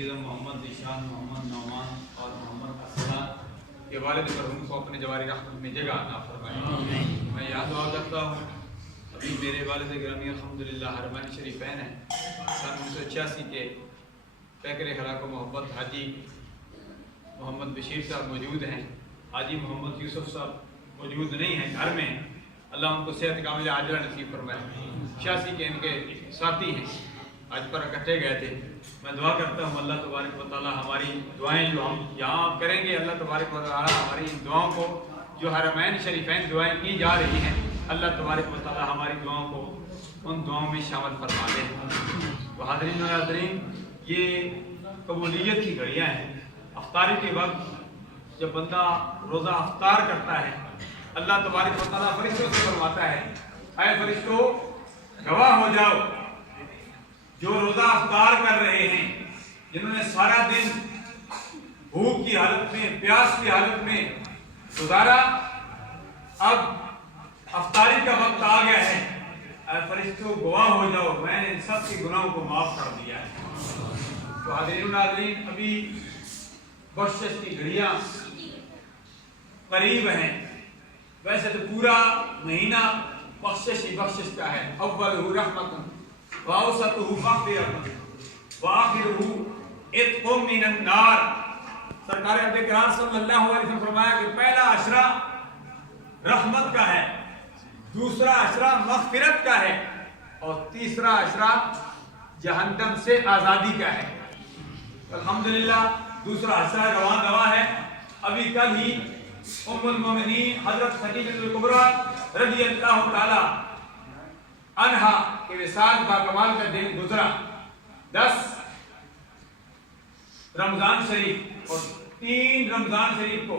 अजीज़ मोहम्मद ज़ीशान, मोहम्मद नौमान और मोहम्मद असलम के वालिद मरहूम को अपने जवारी रहमत में जगह अता फरमाए। मैं याद दुआ करता हूँ, अभी मेरे वालिद गिरामी अल्हम्दुलिल्लाह हरमैन शरीफैन हैं। सन 1986 के पैकर खलाक मोहब्बत हाजी मोहम्मद बशीर साहब मौजूद हैं। हाजी मोहम्मद यूसुफ साहब मौजूद नहीं हैं, घर में। अल्लाह उनको सेहत कामिल आजिला नसीब फरमाए। 86 के इनके साथी हैं, आज पर इकट्ठे गए थे। मैं दुआ करता हूँ अल्लाह तबारक व तआला हमारी दुआएं जो हम यहाँ करेंगे, अल्लाह तबारक व तआला हमारी इन दुआओं को, जो हरमैन शरीफैन दुआएं की जा रही हैं, अल्लाह तबारक व तआला हमारी दुआओं को उन दुआओं में शामिल फरमा दे। तो हाज़रीन और नाज़रीन, ये कबूलियत की घड़ियाँ हैं। अफ्तारी के वक्त जब बंदा रोज़ा अफ्तार करता है, अल्लाह तबारक व तआला फरिश्तों से फरमाता है, ऐ फरिश्तों गवाह हो जाओ, जो रोज़ा अफ्तार कर रहे हैं, जिन्होंने सारा दिन भूख की हालत में, प्यास की हालत में गुजारा, अब अफ्तारी का वक्त आ गया है, ऐ फरिश्तों गवाह हो जाओ, मैंने इन सब के गुनाहों को माफ कर दिया है। तो हाज़रीन नाज़रीन, अभी बख्शिश की घड़ियाँ करीब हैं। वैसे तो पूरा महीना बख्शिश ही बख्शिश का है। अव्वलहु रहमतुन व औसतुहु मग़फ़िरतुन व आखिरुहु इत्क़ुम मिनन नार। सरकार अक़राम सल्लल्लाहु अलैहि वसल्लम फरमाया कि पहला अशरा रहमत का है, दूसरा अशरा मग़फ़िरत का है और तीसरा अशरा जहन्नम से आज़ादी का है। अल्हम्दुलिल्लाह दूसरा अशरा रवां दवा है। अभी कल ही उम्मुल मोमिनीन हज़रत खदीजतुल कुबरा रज़ियल्लाहु ताला अन्हा के विसाल बाकमाल का दिन गुजरा। 10 रमजान शरीफ और 3 रमजान शरीफ को